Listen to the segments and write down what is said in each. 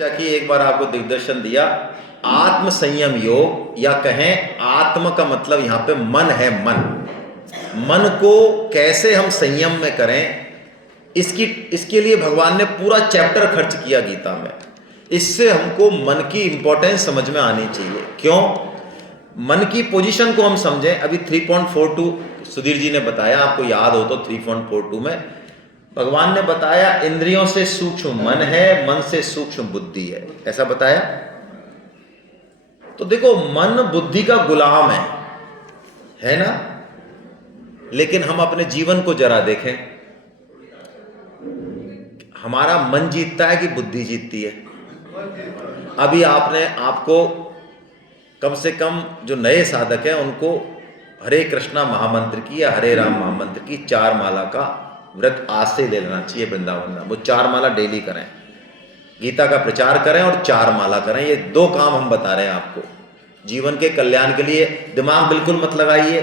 चर्चा की, एक बार आपको दिग्दर्शन दिया। आत्म संयम योग, या कहें आत्म का मतलब यहां पे मन है। मन को कैसे हम संयम में करें, इसके लिए भगवान ने पूरा चैप्टर खर्च किया गीता में। इससे हमको मन की इंपॉर्टेंस समझ में आनी चाहिए। क्यों? मन की पोजीशन को हम समझें। अभी 3.42 सुधीर जी ने बताया, आपको याद हो तो 3.42 में भगवान ने बताया इंद्रियों से सूक्ष्म मन है, मन से सूक्ष्म बुद्धि है, ऐसा बताया। तो देखो, मन बुद्धि का गुलाम है ना। लेकिन हम अपने जीवन को जरा देखें, हमारा मन जीतता है कि बुद्धि जीतती है? अभी आपको कम से कम जो नए साधक हैं उनको हरे कृष्णा महामंत्र की या हरे राम महामंत्र की 4 माला का व्रत आज से ले लेना चाहिए वृंदावन में। वो 4 माला डेली करें, गीता का प्रचार करें और 4 माला करें। ये 2 काम हम बता रहे हैं आपको जीवन के कल्याण के लिए। दिमाग बिल्कुल मत लगाइए,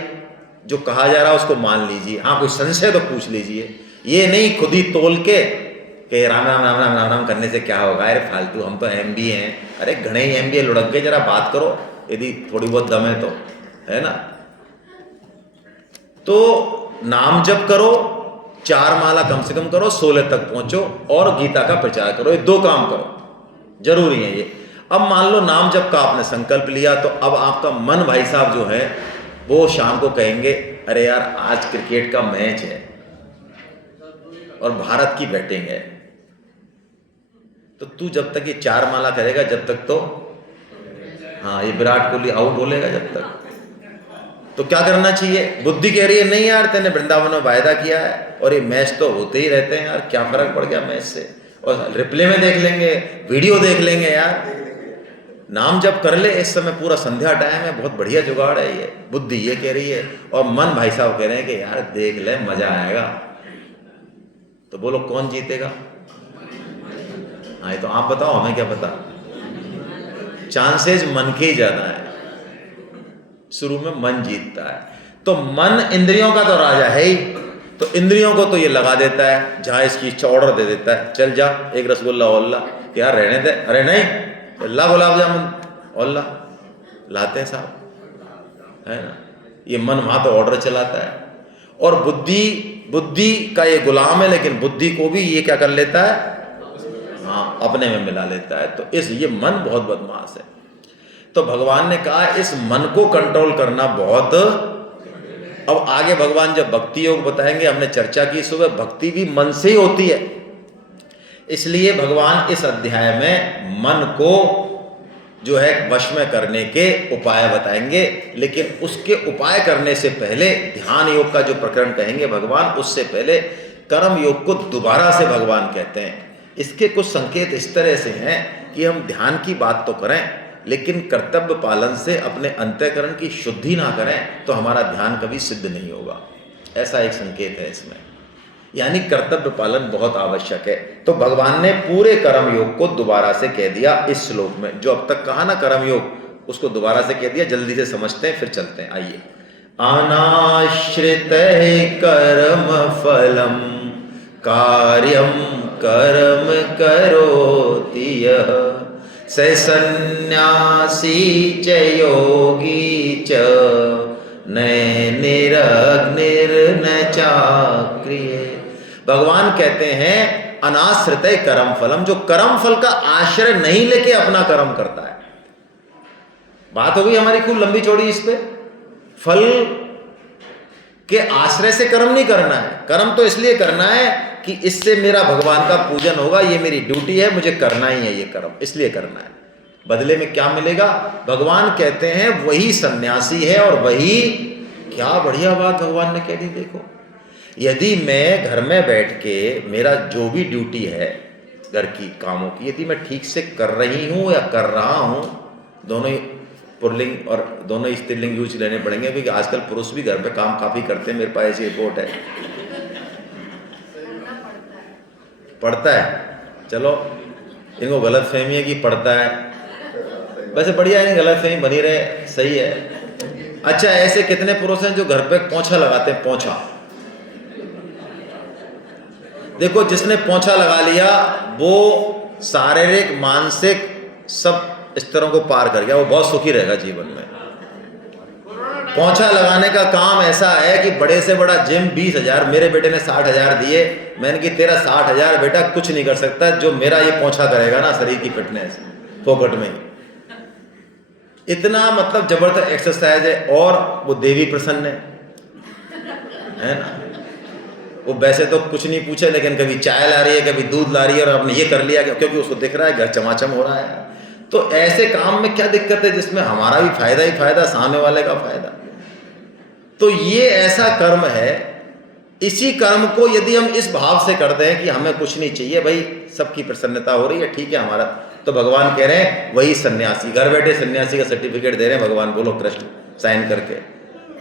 जो कहा जा रहा है उसको मान लीजिए। हाँ, कोई संशय तो पूछ लीजिए, ये नहीं खुद ही तोल के कि राम राम राम राम राम राम करने से क्या होगा, अरे फालतू, हम तो MBA हैं। अरे घणे ही MBA लुढ़क के जरा बात करो, यदि थोड़ी बहुत दम है तो, है ना। तो नाम जप करो, 4 माला कम से कम करो, 16 तक पहुंचो और गीता का प्रचार करो। ये 2 काम करो, जरूरी है ये। अब मान लो नाम जप का आपने संकल्प लिया, तो अब आपका मन भाई साहब जो है वो शाम को कहेंगे अरे यार आज क्रिकेट का मैच है और भारत की बैटिंग है, तो तू जब तक ये 4 माला करेगा, जब तक तो हाँ ये विराट कोहली आउट बोलेगा जब तक, तो क्या करना चाहिए? बुद्धि कह रही है नहीं यार, तेने वृंदावन में वायदा किया है और ये मैच तो होते ही रहते हैं यार, क्या फर्क पड़ गया मैच से, और रिप्ले में देख लेंगे, वीडियो देख लेंगे यार, नाम जब कर ले, इस समय पूरा संध्या टाइम है, बहुत बढ़िया जुगाड़ है ये। बुद्धि ये कह रही है और मन भाई साहब कह रहे हैं कि यार देख ले मजा आएगा। तो बोलो कौन जीतेगा? हाँ, ये तो आप बताओ, हमें क्या पता। चांसेस मन के ही ज्यादा है, शुरू में मन जीतता है। तो मन इंद्रियों का तो राजा है ही, तो इंद्रियों को तो ये लगा देता है, जहां इसकी इच्छा ऑर्डर दे देता है, चल जा एक रसगुल्ला ओल्ला, यार रहने दे, अरे नहीं अल्लाह गुलाब जामुन ओल्ला लाते हैं साहब, है ना। ये मन वहां तो ऑर्डर चलाता है, और बुद्धि का ये गुलाम है, लेकिन बुद्धि को भी ये क्या कर लेता है, हाँ अपने में मिला लेता है। तो ये मन बहुत बदमाश है। तो भगवान ने कहा इस मन को कंट्रोल करना बहुत। अब आगे भगवान जब भक्ति योग बताएंगे, हमने चर्चा की सुबह, भक्ति भी मन से ही होती है, इसलिए भगवान इस अध्याय में मन को जो है वश में करने के उपाय बताएंगे। लेकिन उसके उपाय करने से पहले ध्यान योग का जो प्रकरण कहेंगे भगवान, उससे पहले कर्म योग को दोबारा से भगवान कहते हैं। इसके कुछ संकेत इस तरह से हैं कि हम ध्यान की बात तो करें, लेकिन कर्तव्य पालन से अपने अंतःकरण की शुद्धि ना करें तो हमारा ध्यान कभी सिद्ध नहीं होगा। ऐसा एक संकेत है इसमें, यानी कर्तव्य पालन बहुत आवश्यक है। तो भगवान ने पूरे कर्म योग को दोबारा से कह दिया इस श्लोक में, जो अब तक कहा ना कर्म योग, उसको दोबारा से कह दिया। जल्दी से समझते हैं फिर चलते हैं, आइए। अनाश्रित कर्म फलम कार्यम कर्म करोति यः स सन्न्यासी च योगी च नैर्निरग्निर्न चाक्रिये। भगवान कहते हैं अनाश्रित कर्म फलम, जो कर्म फल का आश्रय नहीं लेके अपना कर्म करता है। बात हो गई हमारी खूब लंबी चौड़ी इस पे। फल के आश्रय से कर्म नहीं करना है, कर्म तो इसलिए करना है कि इससे मेरा भगवान का पूजन होगा, ये मेरी ड्यूटी है, मुझे करना ही है ये कर्म, इसलिए करना है। बदले में क्या मिलेगा? भगवान कहते हैं वही सन्यासी है, और वही, क्या बढ़िया बात भगवान ने कह दी। देखो, यदि मैं घर में बैठ के मेरा जो भी ड्यूटी है घर की कामों की, यदि मैं ठीक से कर रही हूं या कर रहा हूं, दोनों ही पुल्लिंग और दोनों स्त्रीलिंग यूज लेने पड़ेंगे, क्योंकि आजकल पुरुष भी घर पे काम काफी करते हैं। मेरे पास ऐसी रिपोर्ट है, पढ़ता है, चलो इनको गलत फहमी है कि पढ़ता है, वैसे बढ़िया है, गलत फहमी बनी रहे, सही है। अच्छा, ऐसे कितने पुरुष हैं जो घर पे पोंछा लगाते हैं? पोंछा देखो, जिसने पोंछा लगा लिया वो शारीरिक मानसिक सब स्तरों को पार कर गया, वो बहुत सुखी रहेगा जीवन में। पोंछा लगाने का काम ऐसा है कि बड़े से बड़ा जिम 20,000, मेरे बेटे ने 60,000 दिए, मैंने कि तेरा 60,000 बेटा कुछ नहीं कर सकता जो मेरा ये पोंछा करेगा ना, शरीर की फिटनेस फोकट में। इतना मतलब जबरदस्त एक्सरसाइज है। और वो देवी प्रसन्न है ना, वो वैसे तो कुछ नहीं पूछे, लेकिन कभी चाय ला रही है, कभी दूध ला रही है, और आपने ये कर लिया क्योंकि उसको दिख रहा है घर चमाचम हो रहा है। तो ऐसे काम में क्या दिक्कत है जिसमें हमारा भी फायदा ही फायदा, सामने वाले का फायदा। तो ये ऐसा कर्म है, इसी कर्म को यदि हम इस भाव से करते हैं कि हमें कुछ नहीं चाहिए भाई, सबकी प्रसन्नता हो रही है, ठीक है हमारा, तो भगवान कह रहे हैं वही सन्यासी, घर बैठे सन्यासी का सर्टिफिकेट दे रहे हैं भगवान, बोलो कृष्ण साइन करके।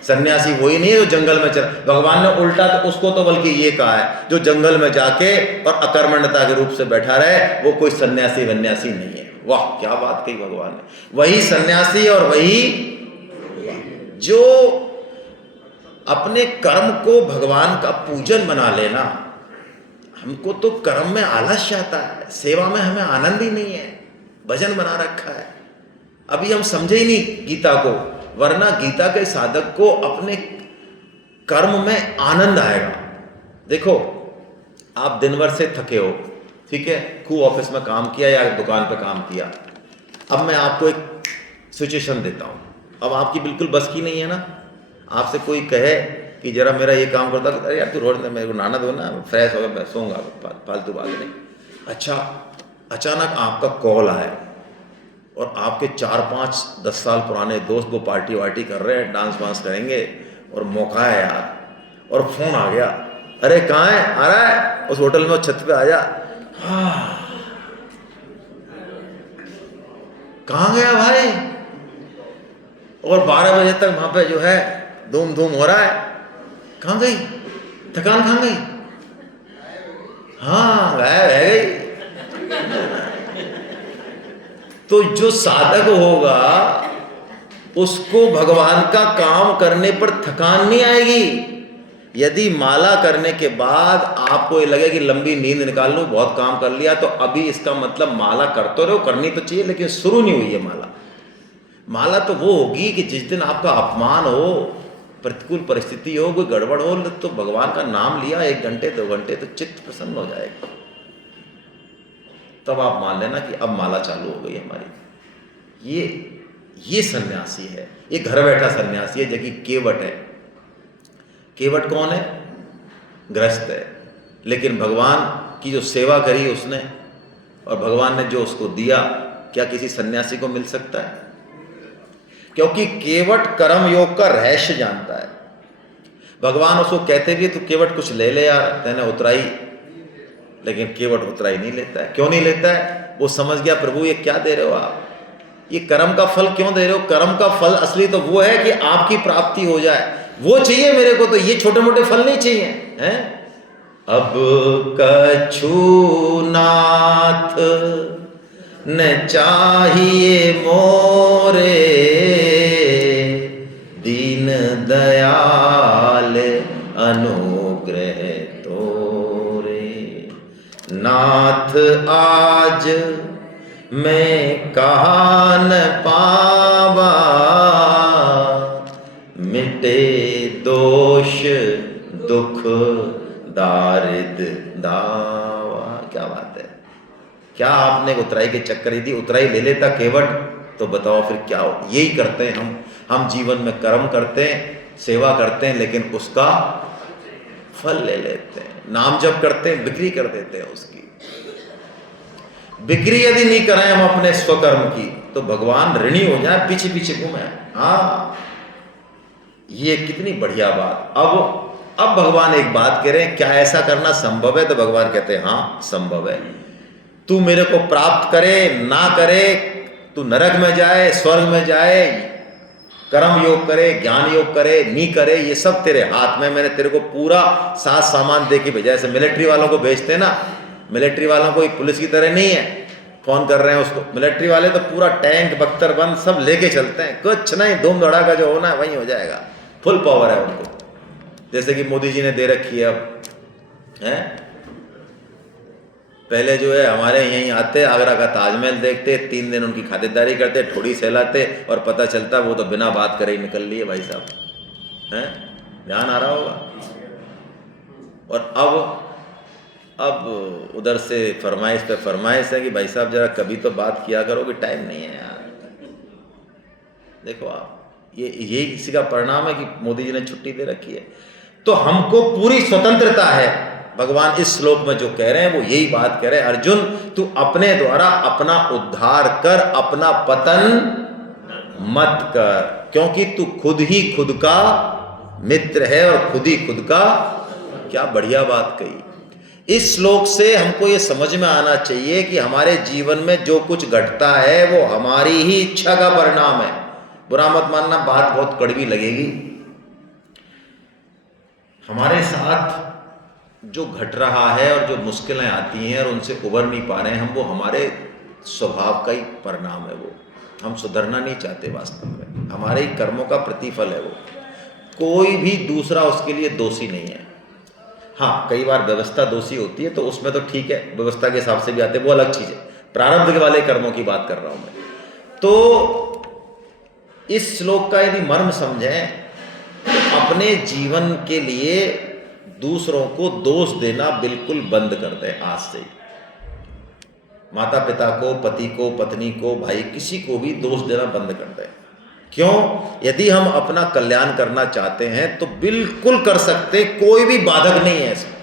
सन्यासी वही नहीं है जो जंगल में चल, भगवान ने उल्टा तो उसको तो बल्कि ये कहा है जो जंगल में जाके और अकर्मण्यता के रूप से बैठा रहे, वो कोई सन्यासी वन्यासी नहीं है। वाह क्या बात कही भगवान ने। वही सन्यासी और वही जो अपने कर्म को भगवान का पूजन बना लेना। हमको तो कर्म में आलस्य आता है, सेवा में हमें आनंद ही नहीं है, भजन बना रखा है। अभी हम समझे ही नहीं गीता को, वरना गीता के साधक को अपने कर्म में आनंद आएगा। देखो आप दिन भर से थके हो, ठीक है, खूब ऑफिस में काम किया या दुकान पे काम किया। अब मैं आपको एक सिचुएशन देता हूँ, अब आपकी बिल्कुल बस की नहीं है ना, आपसे कोई कहे कि जरा मेरा ये काम करता, अरे यार तू रोड में मेरे को नहाना दो ना, फ्रेश हो गया मैं सोऊंगा, फालतू बात नहीं। अच्छा, अचानक आपका कॉल आया और आपके 4-5 10 साल पुराने दोस्त वो पार्टी वार्टी कर रहे हैं, डांस वांस करेंगे, और मौका है यार, और फोन आ गया, अरे कहाँ है, आ रहा है उस होटल में, छत पे आ जा। कहाँ गया भाई, और 12 बजे तक वहां पे जो है धूम धूम हो रहा है, कहाँ गई थकान, कहाँ गई, हाँ गायब है गई। तो जो साधक होगा उसको भगवान का काम करने पर थकान नहीं आएगी। यदि माला करने के बाद आपको ये लगे कि लंबी नींद निकाल लूं, बहुत काम कर लिया, तो अभी इसका मतलब माला करते रहो, करनी तो चाहिए, लेकिन शुरू नहीं हुई है माला। माला तो वो होगी कि जिस दिन आपका अपमान हो, प्रतिकूल परिस्थिति हो, कोई गड़बड़ हो, तो भगवान का नाम लिया 1 घंटे 2 घंटे तो चित्त प्रसन्न हो जाएगा, तब आप मान लेना कि अब माला चालू हो गई हमारी। ये सन्यासी है, ये घर बैठा सन्यासी है, जबकि केवट है। केवट कौन है, गृहस्थ है, लेकिन भगवान की जो सेवा करी उसने, और भगवान ने जो उसको दिया, क्या किसी सन्यासी को मिल सकता है? क्योंकि केवट कर्म योग का रहस्य जानता है। भगवान उसको कहते भी तू केवट कुछ ले ले यार, तेने उतराई, लेकिन केवट उतराई नहीं लेता है। क्यों नहीं लेता है? वो समझ गया प्रभु ये क्या दे रहे हो आप, ये कर्म का फल क्यों दे रहे हो? कर्म का फल असली तो वो है कि आपकी प्राप्ति हो जाए, वो चाहिए मेरे को, तो ये छोटे मोटे फल नहीं चाहिए हैं। अब कछु नाथ न चाहिए मोरे, दीन दयाल अनुग्रह तोरे। नाथ आज मैं कहा न पावा, मिटे दोष दुख दारिद दावा। क्या बात है, क्या आपने उतराई के चक्कर दी, उतराई ले लेता केवट, तो बताओ फिर क्या हो। यही करते हैं हम जीवन में कर्म करते हैं, सेवा करते हैं, लेकिन उसका फल ले लेते हैं। नाम जप करते हैं, बिक्री कर देते हैं उसकी। बिक्री यदि नहीं कराएं हम अपने स्वकर्म की, तो भगवान ऋणी हो जाए, पीछे पीछे घूमे। हाँ, ये कितनी बढ़िया बात। अब भगवान एक बात कह रहे हैं, क्या ऐसा करना संभव है? तो भगवान कहते हैं हाँ संभव है। तू मेरे को प्राप्त करे ना करे, तू नरक में जाए स्वर्ग में जाए, कर्म योग करे ज्ञान योग करे नहीं करे, ये सब तेरे हाथ में। मैंने तेरे को पूरा साथ सामान दे के भेजा। ऐसे मिलिट्री वालों को भेजते ना, मिलिट्री वालों को पुलिस की तरह नहीं है, फोन कर रहे हैं उसको, मिलिट्री वाले तो पूरा टैंक बख्तर बंद सब लेके चलते हैं, कुछ नहीं, धूम धड़ाका जो होना है वहीं हो जाएगा। फुल पावर है उनको, जैसे कि मोदी जी ने दे रखी है अब है। पहले जो है हमारे यहीं आते, आगरा का ताजमहल देखते, 3 दिन उनकी खातिरदारी करते, ठोड़ी सहलाते, और पता चलता वो तो बिना बात करे ही निकल लिए भाई साहब। हैं, ध्यान आ रहा होगा। और अब उधर से फरमाइश पे फरमाइश है कि भाई साहब जरा कभी तो बात किया करो, कि टाइम नहीं है यार। देखो आप, ये किसी का परिणाम है कि मोदी जी ने छुट्टी दे रखी है। तो हमको पूरी स्वतंत्रता है। भगवान इस श्लोक में जो कह रहे हैं वो यही बात कह रहे हैं, अर्जुन तू अपने द्वारा अपना उद्धार कर, अपना पतन मत कर, क्योंकि तू खुद ही खुद का मित्र है और खुद ही खुद का। क्या बढ़िया बात कही। इस श्लोक से हमको ये समझ में आना चाहिए कि हमारे जीवन में जो कुछ घटता है वो हमारी ही इच्छा का परिणाम है। बुरा मत मानना, बात बहुत कड़वी लगेगी। हमारे साथ जो घट रहा है और जो मुश्किलें आती हैं और उनसे उबर नहीं पा रहे हैं हम, वो हमारे स्वभाव का ही परिणाम है। वो हम सुधरना नहीं चाहते, वास्तव में हमारे ही कर्मों का प्रतिफल है वो। कोई भी दूसरा उसके लिए दोषी नहीं है। हाँ, कई बार व्यवस्था दोषी होती है, तो उसमें तो ठीक है, व्यवस्था के हिसाब से भी आते हैं, वो अलग चीज़ है। प्रारब्ध के वाले कर्मों की बात कर रहा हूँ मैं। तो इस श्लोक का यदि मर्म समझें तो अपने जीवन के लिए दूसरों को दोष देना बिल्कुल बंद कर दें आज से ही। माता पिता को, पति को, पत्नी को, भाई, किसी को भी दोष देना बंद कर दें। क्यों? यदि हम अपना कल्याण करना चाहते हैं तो बिल्कुल कर सकते, कोई भी बाधक नहीं है इसमें,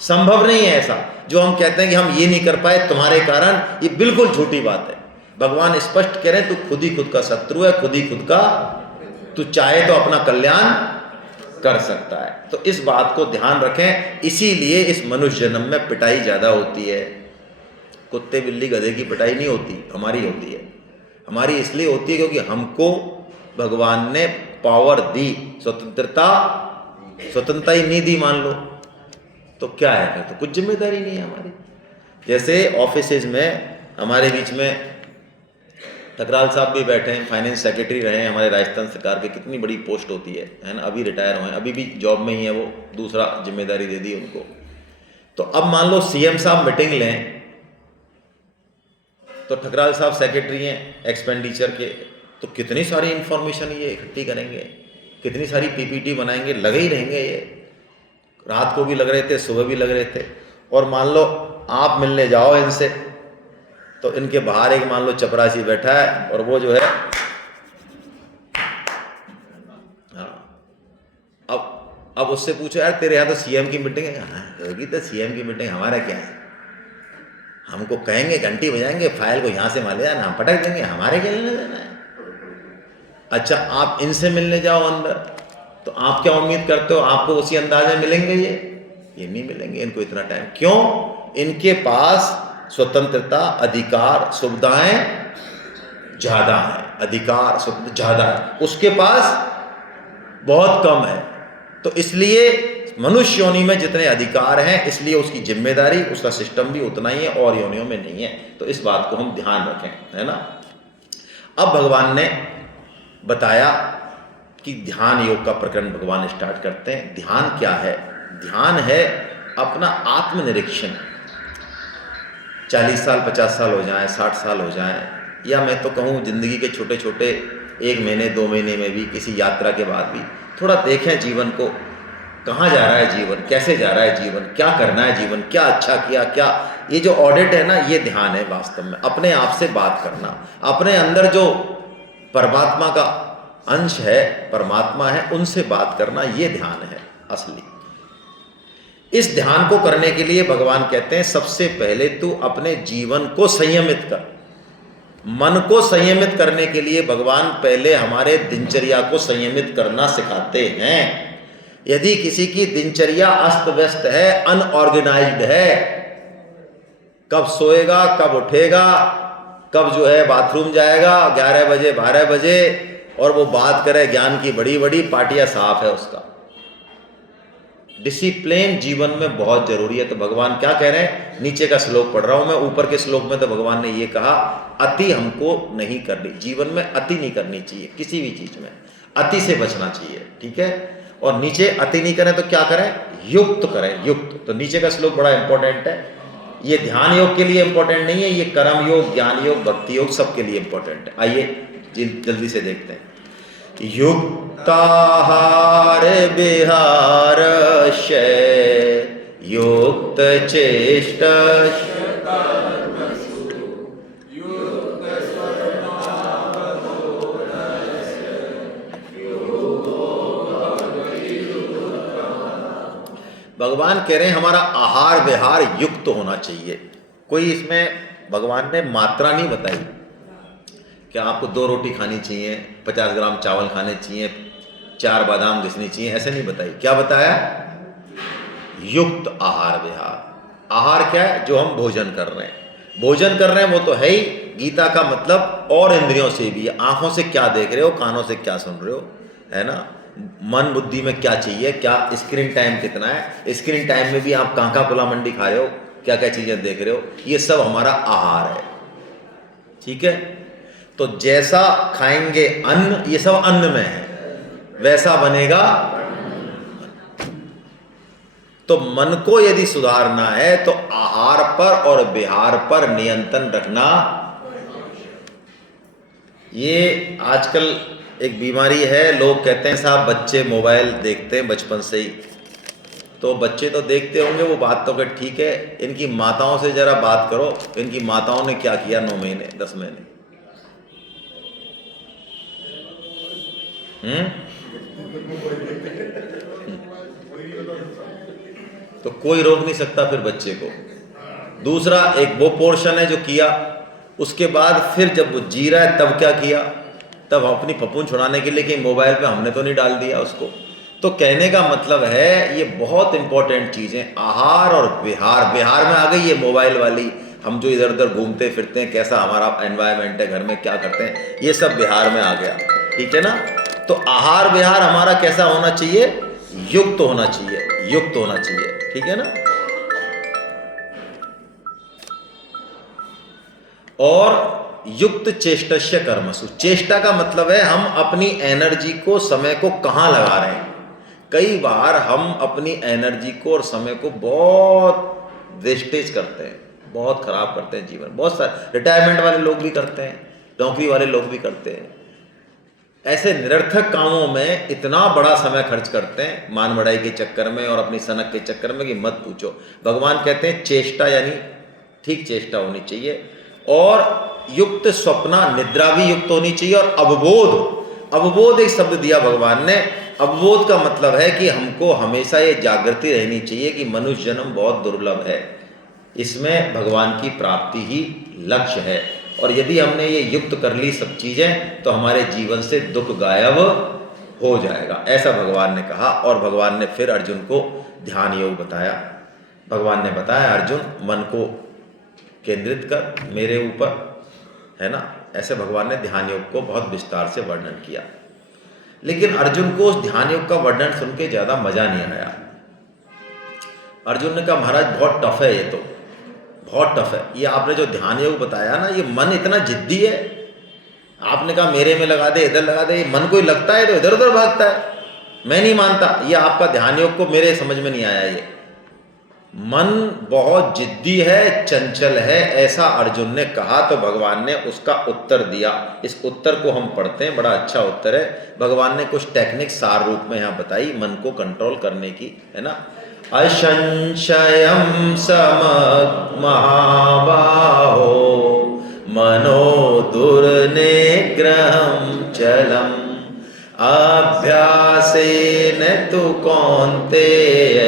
संभव नहीं है ऐसा जो हम कहते हैं कि हम ये नहीं कर पाए तुम्हारे कारण, ये बिल्कुल झूठी बात है। भगवान स्पष्ट कह रहे हैं, तू खुद ही खुद का शत्रु है, खुद ही खुद का, तू चाहे तो अपना कल्याण कर सकता है। तो इस बात को ध्यान रखें। इसीलिए इस मनुष्य जन्म में पिटाई ज्यादा होती है। कुत्ते बिल्ली गधे की पिटाई नहीं होती, हमारी होती है। हमारी इसलिए होती है क्योंकि हमको भगवान ने पावर दी, स्वतंत्रता ही नहीं दी मान लो, तो क्या है फिर? तो कुछ जिम्मेदारी नहीं है हमारी। जैसे ऑफिसेज में हमारे बीच में ठकराल साहब भी बैठे हैं, फाइनेंस सेक्रेटरी रहे हैं हमारे राजस्थान सरकार के, कितनी बड़ी पोस्ट होती है ना। अभी रिटायर हुए हैं, अभी भी जॉब में ही है वो, दूसरा जिम्मेदारी दे दी उनको। तो अब मान लो सीएम साहब मीटिंग लें, तो ठकराल साहब सेक्रेटरी हैं एक्सपेंडिचर के, तो कितनी सारी इंफॉर्मेशन ये इकट्ठी करेंगे, कितनी सारी पीपीटी बनाएंगे, लगे ही रहेंगे ये। रात को भी लग रहे थे, सुबह भी लग रहे थे। और मान लो आप मिलने जाओ इनसे, तो इनके बाहर एक मान लो चपरासी बैठा है और वो जो है, हाँ, अब उससे पूछो यार तेरे यहाँ तो सीएम की मीटिंग है। हाँ होगी, तो सीएम की मीटिंग हमारा क्या है? हमको कहेंगे, घंटी बजाएंगे, फाइल को यहाँ से मान ले जाना, हम पटक देंगे, हमारे क्या लेना देना है। अच्छा, आप इनसे मिलने जाओ अंदर, तो आप क्या उम्मीद करते हो आपको उसी अंदाज में मिलेंगे? ये नहीं मिलेंगे। इनको इतना टाइम क्यों? इनके पास स्वतंत्रता, अधिकार, सुविधाएं ज्यादा हैं, अधिकार स्वतंत्रता ज्यादा है, उसके पास बहुत कम है। तो इसलिए मनुष्य योनि में जितने अधिकार हैं, इसलिए उसकी जिम्मेदारी, उसका सिस्टम भी उतना ही है, और योनियों में नहीं है। तो इस बात को हम ध्यान रखें, है ना। अब भगवान ने बताया कि ध्यान योग का प्रकरण भगवान स्टार्ट करते हैं। ध्यान क्या है? ध्यान है अपना आत्मनिरीक्षण। 40 साल 50 साल हो जाएं, 60 साल हो जाएं, या मैं तो कहूँ जिंदगी के छोटे छोटे 1 महीने 2 महीने में भी, किसी यात्रा के बाद भी थोड़ा देखें जीवन को, कहाँ जा रहा है जीवन, कैसे जा रहा है जीवन, क्या करना है जीवन, क्या अच्छा किया, क्या। ये जो ऑडिट है ना, ये ध्यान है वास्तव में। अपने आप से बात करना, अपने अंदर जो परमात्मा का अंश है, परमात्मा है, उनसे बात करना, ये ध्यान है असली। इस ध्यान को करने के लिए भगवान कहते हैं सबसे पहले तू अपने जीवन को संयमित कर। मन को संयमित करने के लिए भगवान पहले हमारे दिनचर्या को संयमित करना सिखाते हैं। यदि किसी की दिनचर्या अस्त व्यस्त है, अनऑर्गेनाइज्ड है, कब सोएगा, कब उठेगा, कब जो है बाथरूम जाएगा 11 बजे 12 बजे, और वो बात करे ज्ञान की बड़ी बड़ी, पाटिया साफ है उसका। डिसिप्लिन जीवन में बहुत जरूरी है। तो भगवान क्या कह रहे हैं? नीचे का श्लोक पढ़ रहा हूं मैं, ऊपर के श्लोक में तो भगवान ने ये कहा, अति हमको नहीं करनी, जीवन में अति नहीं करनी चाहिए, किसी भी चीज में अति से बचना चाहिए, ठीक है। और नीचे अति नहीं करें तो क्या करें? युक्त करें, युक्त। तो नीचे का श्लोक बड़ा इंपॉर्टेंट है। ये ध्यान योग के लिए इंपॉर्टेंट नहीं है, ये कर्म योग, ज्ञान योग, भक्ति योग सबके लिए इंपॉर्टेंट है। आइए जल्दी से देखते हैं। युक्ताहार विहार युक्त चेष्ट भगवान कह रहे हैं हमारा आहार विहार युक्त होना चाहिए। कोई इसमें भगवान ने मात्रा नहीं बताई कि आपको 2 रोटी खानी चाहिए, 50 ग्राम चावल खाने चाहिए, 4 बादाम घिसनी चाहिए, ऐसे नहीं बताई। क्या बताया? युक्त आहार विहार। आहार क्या है? जो हम भोजन कर रहे हैं। भोजन कर रहे हैं वो तो है ही। गीता का मतलब और इंद्रियों से भी, आंखों से क्या देख रहे हो, कानों से क्या सुन रहे हो, है ना, मन बुद्धि में क्या चाहिए, क्या स्क्रीन टाइम कितना है, स्क्रीन टाइम में भी आप कांका पुला मंडी खा रहे हो, क्या क्या चीजें देख रहे हो, ये सब हमारा आहार है। ठीक है, तो जैसा खाएंगे अन्न, ये सब अन्न में है, वैसा बनेगा। तो मन को यदि सुधारना है तो आहार पर और विहार पर नियंत्रण रखना। ये आजकल एक बीमारी है, लोग कहते हैं साहब बच्चे मोबाइल देखते हैं बचपन से ही, तो बच्चे तो देखते होंगे, वो बात तो कर ठीक है, इनकी माताओं से जरा बात करो, इनकी माताओं ने क्या किया 9 महीने 10 महीने। तो कोई रोक नहीं सकता फिर बच्चे को। दूसरा एक वो पोर्शन है जो किया, उसके बाद फिर जब वो जी रहा है तब क्या किया, तब अपनी पपून छुड़ाने के लिए कि मोबाइल पे हमने तो नहीं डाल दिया उसको। तो कहने का मतलब है ये बहुत इंपॉर्टेंट चीज़ें, आहार और विहार। विहार में आ गई ये मोबाइल वाली, हम जो इधर उधर घूमते फिरते हैं, कैसा हमारा एनवायरनमेंट है, घर में क्या करते हैं, ये सब विहार में आ गया। ठीक है ना। तो आहार विहार हमारा कैसा होना चाहिए? युक्त होना चाहिए, युक्त होना चाहिए। ठीक है ना। और युक्त चेष्टस्य कर्मसु, चेष्टा का मतलब है हम अपनी एनर्जी को, समय को कहाँ लगा रहे हैं। कई बार हम अपनी एनर्जी को और समय को बहुत वेस्टेज करते हैं, बहुत खराब करते हैं जीवन। बहुत सारे रिटायरमेंट वाले लोग भी करते हैं, नौकरी वाले लोग भी करते हैं, ऐसे निरर्थक कामों में इतना बड़ा समय खर्च करते हैं, मान बढ़ाई के चक्कर में और अपनी सनक के चक्कर में कि मत पूछो। भगवान कहते हैं चेष्टा यानी ठीक चेष्टा होनी चाहिए, और युक्त स्वप्ना, निद्रा भी युक्त होनी चाहिए, और अवबोध, अवबोध एक शब्द दिया भगवान ने। अवबोध का मतलब है कि हमको हमेशा ये जागृति रहनी चाहिए कि मनुष्य जन्म बहुत दुर्लभ है, इसमें भगवान की प्राप्ति ही लक्ष्य है, और यदि हमने ये युक्त कर ली सब चीजें तो हमारे जीवन से दुख गायब हो जाएगा, ऐसा भगवान ने कहा। और भगवान ने फिर अर्जुन को ध्यान योग बताया। भगवान ने बताया अर्जुन मन को केंद्रित कर मेरे ऊपर, है ना, ऐसे भगवान ने ध्यान योग को बहुत विस्तार से वर्णन किया। लेकिन अर्जुन को उस ध्यान योग का वर्णन सुन के ज्यादा मजा नहीं आया। अर्जुन ने कहा महाराज बहुत टफ है, ये तो बहुत टफ है, ये आपने जो ध्यान योग बताया ना, ये मन इतना जिद्दी है। आपने कहा मेरे में लगा दे, इधर लगा दे, मन को ही लगता है तो इधर उधर भागता है, मैं नहीं मानता। ये आपका ध्यान योग को मेरे समझ में नहीं आया। ये मन बहुत जिद्दी है, चंचल है, ऐसा अर्जुन ने कहा। तो भगवान ने उसका उत्तर दिया। इस उत्तर को हम पढ़ते हैं, बड़ा अच्छा उत्तर है। भगवान ने कुछ टेक्निक सार रूप में यहाँ बताई मन को कंट्रोल करने की, है ना। असंशयम समग महाबाहो मनो दुर्निग्रहं चलम अभ्यासेन तु कौन्तेय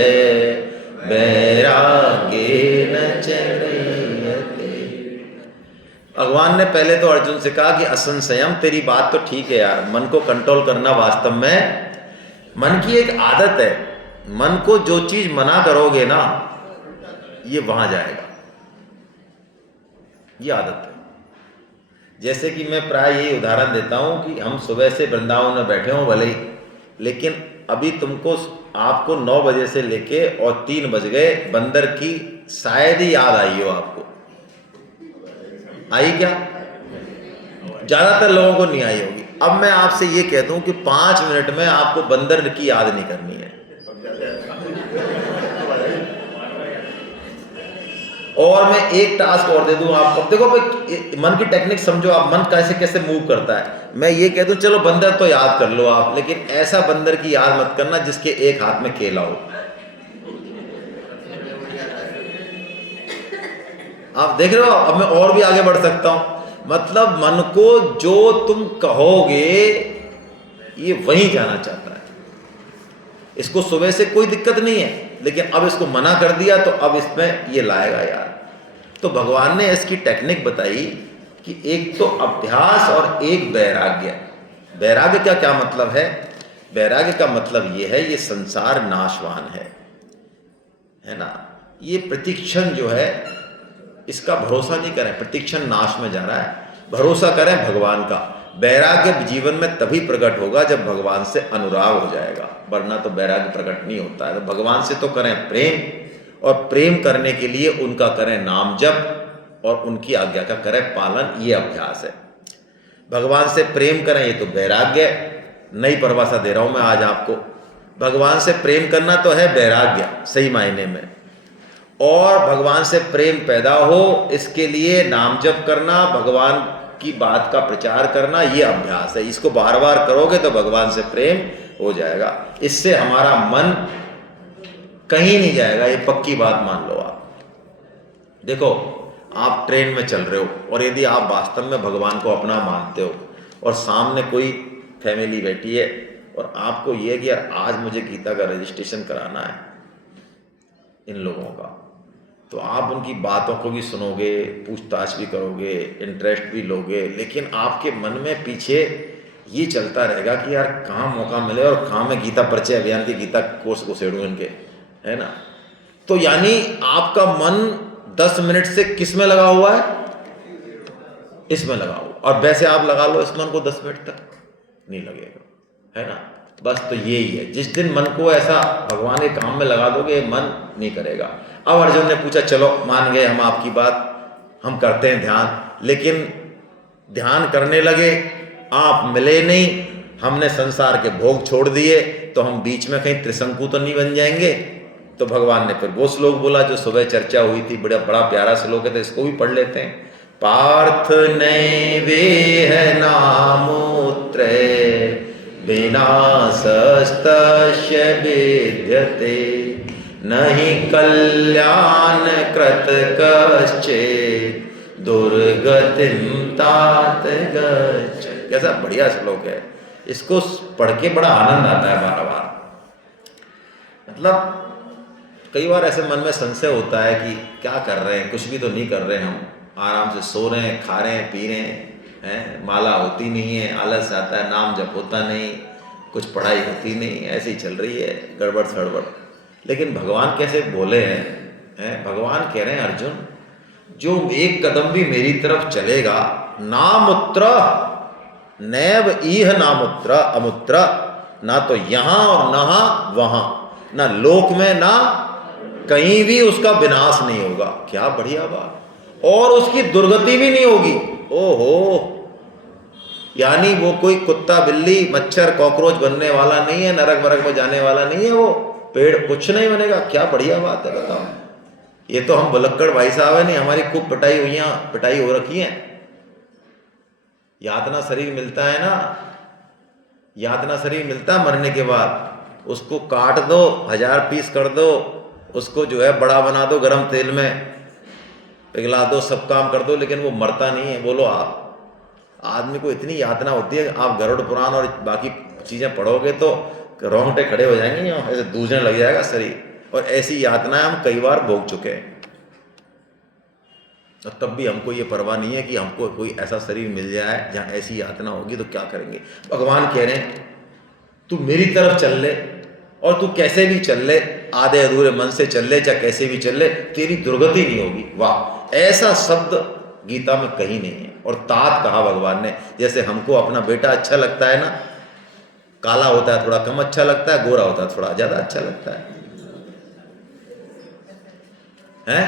वैराग्येन चलयते। भगवान ने पहले तो अर्जुन से कहा कि असंशयम, तेरी बात तो ठीक है यार, मन को कंट्रोल करना वास्तव में मन की एक आदत है। मन को जो चीज मना करोगे ना, ये वहां जाएगा, ये आदत है। जैसे कि मैं प्राय यही उदाहरण देता हूं कि हम सुबह से वृंदावन में बैठे हों भले ही, लेकिन अभी तुमको आपको 9 बजे से लेके और 3 बज गए, बंदर की शायद ही याद आई हो आपको। आई क्या? ज्यादातर लोगों को नहीं आई होगी। अब मैं आपसे ये कह दूं कि 5 मिनट में आपको बंदर की याद नहीं करनी है, और मैं एक टास्क और दे दूं आपको। अब देखो भाई, मन की टेक्निक समझो आप, मन कैसे कैसे मूव करता है। मैं ये कह दूं चलो बंदर तो याद कर लो आप, लेकिन ऐसा बंदर की याद मत करना जिसके एक हाथ में केला हो। आप देख रहे हो, अब मैं और भी आगे बढ़ सकता हूं। मतलब मन को जो तुम कहोगे ये वहीं जाना चाहता है। इसको सुबह से कोई दिक्कत नहीं है, लेकिन अब इसको मना कर दिया तो अब इसमें ये लाएगा यार। तो भगवान ने इसकी टेक्निक बताई कि एक तो अभ्यास और एक वैराग्य। वैराग्य का क्या मतलब है? वैराग्य का मतलब ये है, ये संसार नाशवान है ना। ये प्रतिक्षण जो है इसका भरोसा नहीं करें, प्रतिक्षण नाश में जा रहा है। भरोसा करें भगवान का। वैराग्य जीवन में तभी प्रकट होगा जब भगवान से अनुराग हो जाएगा, वरना तो वैराग्य प्रकट नहीं होता है। तो भगवान से तो करें प्रेम, और प्रेम करने के लिए उनका करें नाम जप और उनकी आज्ञा का करें पालन, ये अभ्यास है। भगवान से प्रेम करें, ये तो वैराग्य। नई परिभाषा दे रहा हूं मैं आज आपको। भगवान से प्रेम करना तो है वैराग्य सही मायने में, और भगवान से प्रेम पैदा हो इसके लिए नाम जप करना, भगवान की बात का प्रचार करना, ये अभ्यास है। इसको बार बार करोगे तो भगवान से प्रेम हो जाएगा। इससे हमारा मन कहीं नहीं जाएगा, ये पक्की बात मान लो आप। देखो, आप ट्रेन में चल रहे हो और यदि आप वास्तव में भगवान को अपना मानते हो और सामने कोई फैमिली बैठी है और आपको ये है कि यार आज मुझे गीता का रजिस्ट्रेशन कराना है इन लोगों का, तो आप उनकी बातों को भी सुनोगे, पूछताछ भी करोगे, इंटरेस्ट भी लोगे, लेकिन आपके मन में पीछे ये चलता रहेगा कि यार कहाँ मौका मिले और कहाँ मैं गीता परिचय अभियान की गीता कोर्स को सेड़ूँ इनके, है ना। तो यानी आपका मन 10 मिनट से किस में लगा हुआ है? इसमें लगा हुआ। और वैसे आप लगा लो इस मन को 10 मिनट तक, नहीं लगेगा, है ना। बस तो यही है, जिस दिन मन को ऐसा भगवान के काम में लगा दोगे मन नहीं करेगा। अब अर्जुन ने पूछा चलो मान गए हम आपकी बात, हम करते हैं ध्यान, लेकिन ध्यान करने लगे आप मिले नहीं, हमने संसार के भोग छोड़ दिए, तो हम बीच में कहीं त्रिशंकु तो नहीं बन जाएंगे। तो भगवान ने फिर वो श्लोक बोला जो सुबह चर्चा हुई थी, बड़ा बड़ा प्यारा श्लोक है, तो इसको भी पढ़ लेते हैं। पार्थ नैवेह नामोत्र विनाशस्तस्य विद्यते, नहि कल्याण कृत कश्चित् दुर्गतिं तात गच्छति। कैसा बढ़िया श्लोक है, इसको पढ़ के बड़ा आनंद आता है बार बार। मतलब कई बार ऐसे मन में संशय होता है कि क्या कर रहे हैं, कुछ भी तो नहीं कर रहे, हम आराम से सो रहे हैं, खा रहे हैं, पी रहे हैं, माला होती नहीं है, आलस आता है, नाम जप होता नहीं, कुछ पढ़ाई होती नहीं, ऐसे ही चल रही है गड़बड़ सड़बड़। लेकिन भगवान कैसे बोले हैं, भगवान कह रहे हैं अर्जुन जो एक कदम भी मेरी तरफ चलेगा, नामुत्र नैव इह नामुत्र अमुत्र, ना तो यहाँ और ना वहाँ, ना लोक में ना कहीं भी उसका विनाश नहीं होगा। क्या बढ़िया बात। और उसकी दुर्गति भी नहीं होगी। ओहो, यानी वो कोई कुत्ता बिल्ली मच्छर कॉकरोच बनने वाला नहीं है, नरक वरक में जाने वाला नहीं है, वो पेड़ कुछ नहीं बनेगा। क्या बढ़िया बात है, बताओ। ये तो हम बुलक्कड़ भाई साहब है नहीं, हमारी खूब पिटाई हो रखी है। यातना शरीर मिलता है ना, यातना शरीर मिलता है मरने के बाद, उसको काट दो, 1000 पीस कर दो, उसको जो है बड़ा बना दो, गरम तेल में पिघला दो, सब काम कर दो, लेकिन वो मरता नहीं है। बोलो आप, आदमी को इतनी यातना होती है। आप गरुड़ पुराण और बाकी चीज़ें पढ़ोगे तो रोंगटे खड़े हो जाएंगे, ऐसे दूसरे लग जाएगा शरीर। और ऐसी यातनाएं हम कई बार भोग चुके हैं, और तब भी हमको ये परवाह नहीं है कि हमको कोई ऐसा शरीर मिल जाए जहाँ ऐसी यातना होगी तो क्या करेंगे। भगवान कह रहे हैं तू मेरी तरफ चल ले, और तू कैसे भी चल ले, आधे अधूरे मन से चल ले, चाहे कैसे भी चल ले, तेरी दुर्गति नहीं होगी। वाह, ऐसा शब्द गीता में कहीं नहीं है। और तात कहा भगवान ने। जैसे हमको अपना बेटा अच्छा लगता है ना, काला होता है थोड़ा कम अच्छा लगता है, गोरा होता है थोड़ा ज्यादा अच्छा लगता है, हैं?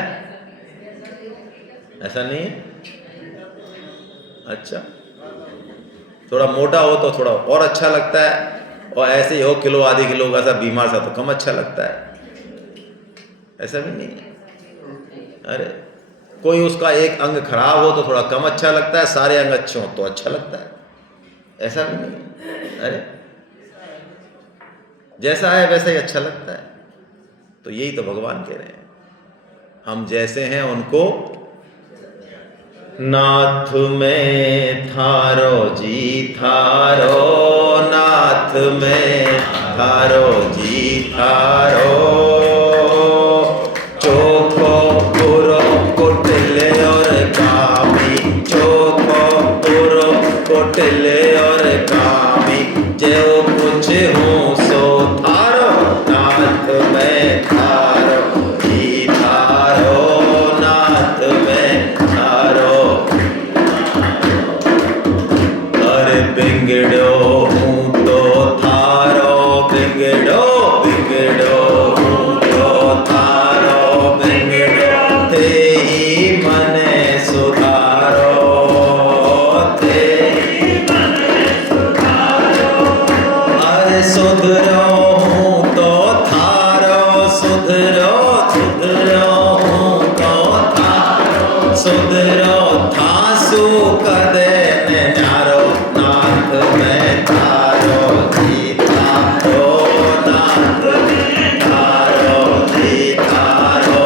ऐसा नहीं है? अच्छा, थोड़ा मोटा हो तो थोड़ा और अच्छा लगता है, और ऐसे ही हो किलो आधे किलो का सा बीमार सा तो कम अच्छा लगता है। ऐसा भी नहीं है। अरे कोई उसका एक अंग खराब हो तो थोड़ा कम अच्छा लगता है, सारे अंग अच्छे हो तो अच्छा लगता है, ऐसा भी नहीं है। अरे जैसा है वैसा ही अच्छा लगता है। तो यही तो भगवान कह रहे हैं, हम जैसे हैं उनको नाथ में थारो जी थारो, नाथ में थारो जी थारो, चोखो पुरो कुटिल और कामी, चोखो पुरो कुटिल और कामी, जो कुछ हूँ सो थारो, नाथ में थारो जी थारो, नाथ में थारो। अरे बिगड़ो हूँ तो थारो, बिगड़ो बिगड़ो हूँ तो थारो, बिगड़ो ते ही मने सुधारो, ते ही मने सुधारो। अरे सुधरो हूँ तो थारो, सुधरो सुधरो हूँ तो थारो, सुधरो थासु कदे ने न्यारो, नाथ में थारो जी थारो, नाथ में थारो जी थारो,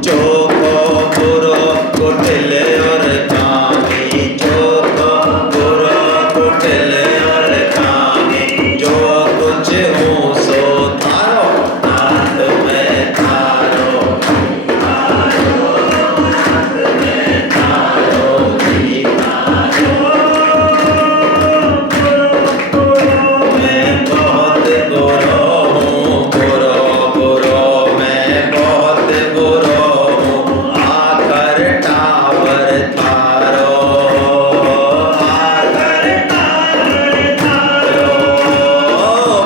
चोखो पुरो कुटिल और कामी, चोखो पुरो कुटिल और कामी, जो कुछ हूँ सो थारो, नाथ में थारो, थारो नाथ में थारो जी थारो। मैं बहुत बुरो हूँ, बुरो बुरो मैं बहुत बुरो हूँ, आकर टावर थारो, आकर टावर थारो,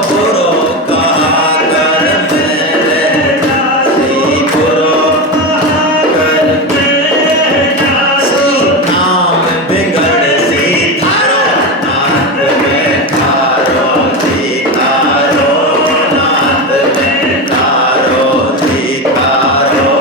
बुरो कहकर मेरे दासी, बुरो कहकर मेरे दासी, नाम बिगड़ सी थारो, नाथ में थारो जी थारो, नाथ में थारो जी थारो,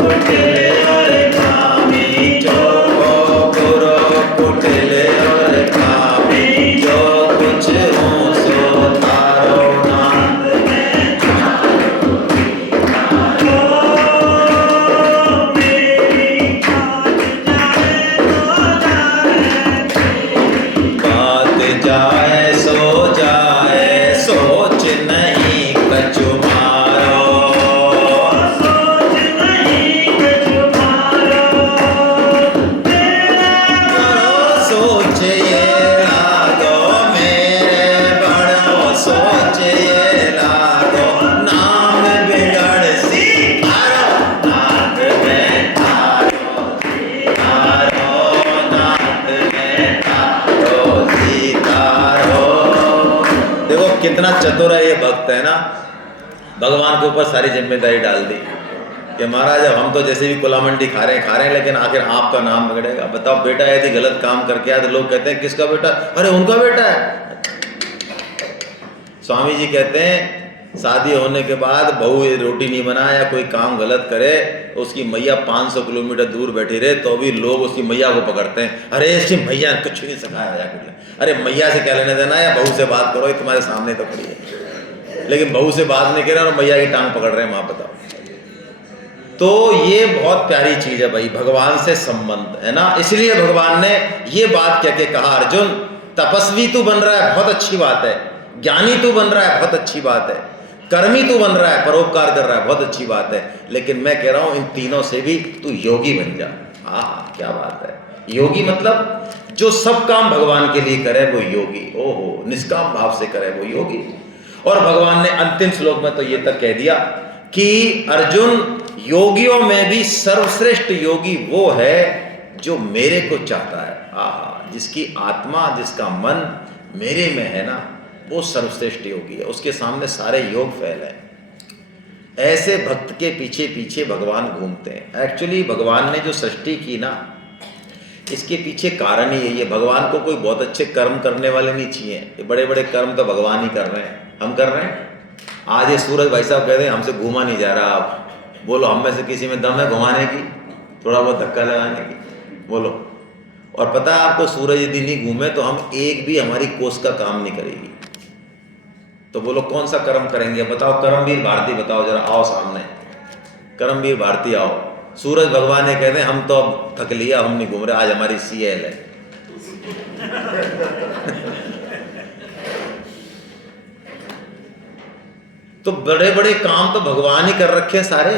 कुटिल और कामी, चोखो पुरो कुटिल और कामी, जो कुछ हूँ सो थारो, नाथ में थारो मेरी बात जाए सो जाए, सोच नहीं कछु मारो, सोच नहीं कछु मारो, सोच ये लागो मेरे बड़ो, सोच ये लागो, नाम बिगड़ सी थारो, नाथ में थारो थारो, नाथ में थारो जी थारो। देखो कितना चतुर है ये भक्त, है ना, भगवान के ऊपर सारी जिम्मेदारी डाल दी कि महाराज अब हम तो जैसे भी कुलामंडी खा रहे हैं, लेकिन आखिर आपका नाम बिगड़ेगा। बताओ बेटा यदि गलत काम करके आया तो लोग कहते हैं किसका बेटा, अरे उनका बेटा है। स्वामी जी कहते हैं शादी होने के बाद बहू रोटी नहीं बनाए या कोई काम गलत करे, उसकी मैया 500 किलोमीटर दूर बैठी रहे तो भी लोग उसकी मैया को पकड़ते हैं, अरे इसकी मैया ने कुछ नहीं सिखाया जाकर, अरे मैया से क्या लेने देना, या बहू से बात करो, ये तुम्हारे सामने तो खड़ी है, लेकिन बहू से बात नहीं कर रहे और मैया की टांग पकड़ रहे हैं, वहां बताओ। तो ये बहुत प्यारी चीज है भाई, भगवान से संबंध, है ना। इसलिए भगवान ने ये बात कह के कहा, अर्जुन तपस्वी तू बन रहा है बहुत अच्छी बात है, ज्ञानी तू बन रहा है बहुत अच्छी बात है, कर्मी तू बन रहा है, परोपकार कर रहा है बहुत अच्छी बात है, लेकिन मैं कह रहा हूं इन तीनों से भी तू योगी बन जा। हाँ क्या बात है, योगी मतलब जो सब काम भगवान के लिए करे वो योगी, ओहो निष्काम भाव से करे वो योगी। और भगवान ने अंतिम श्लोक में तो ये तक कह दिया कि अर्जुन योगियों में भी सर्वश्रेष्ठ योगी वो है जो मेरे को चाहता है। आहा, जिसकी आत्मा जिसका मन मेरे में है ना, वो सर्वश्रेष्ठ योगी है, उसके सामने सारे योग फेल है। ऐसे भक्त के पीछे पीछे भगवान घूमते हैं। एक्चुअली भगवान ने जो सृष्टि की ना, इसके पीछे कारण ही यही है। भगवान को कोई बहुत अच्छे कर्म करने वाले नहीं चाहिए, ये बड़े बड़े कर्म तो भगवान ही कर रहे हैं, हम कर रहे हैं। आज ये सूरज भाई साहब कहते हैं हमसे घूमा नहीं जा रहा, आप बोलो हम में से किसी में दम है घुमाने की, थोड़ा बहुत धक्का लगाने की, बोलो। और पता है आपको, सूरज यदि नहीं घूमे तो हम एक भी हमारी कोस का काम नहीं करेगी। तो बोलो कौन सा कर्म करेंगे, बताओ। करमवीर भारती बताओ जरा, आओ सामने, करमवीर भारती आओ। सूरज भगवान ने कहते हैं हम तो अब थक लिया, हम नहीं घूम रहे, आज हमारी CL है। तो बड़े बड़े काम तो भगवान ही कर रखे हैं सारे,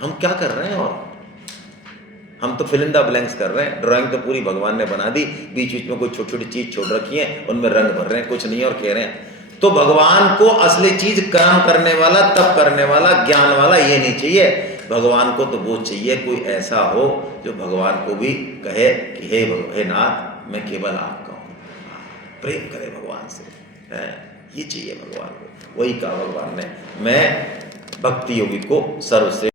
हम क्या कर रहे हैं? और हम तो फिल इन द ब्लैंक्स कर रहे हैं। ड्राइंग तो पूरी भगवान ने बना दी, बीच बीच में कोई छोटी छोटी चीज छोड़ रखी है, उनमें रंग भर रहे हैं, कुछ नहीं और कह रहे हैं। तो भगवान को असली चीज कर्म करने वाला, तप करने वाला, ज्ञान वाला ये नहीं चाहिए। भगवान को तो वो चाहिए कोई ऐसा हो जो भगवान को भी कहे कि हे नाथ मैं केवल आपका हूँ, प्रेम करे भगवान से, है ये चाहिए भगवान को। वही कहा भगवान ने, मैं भक्ति योगी को सर्वश्रेष्ठ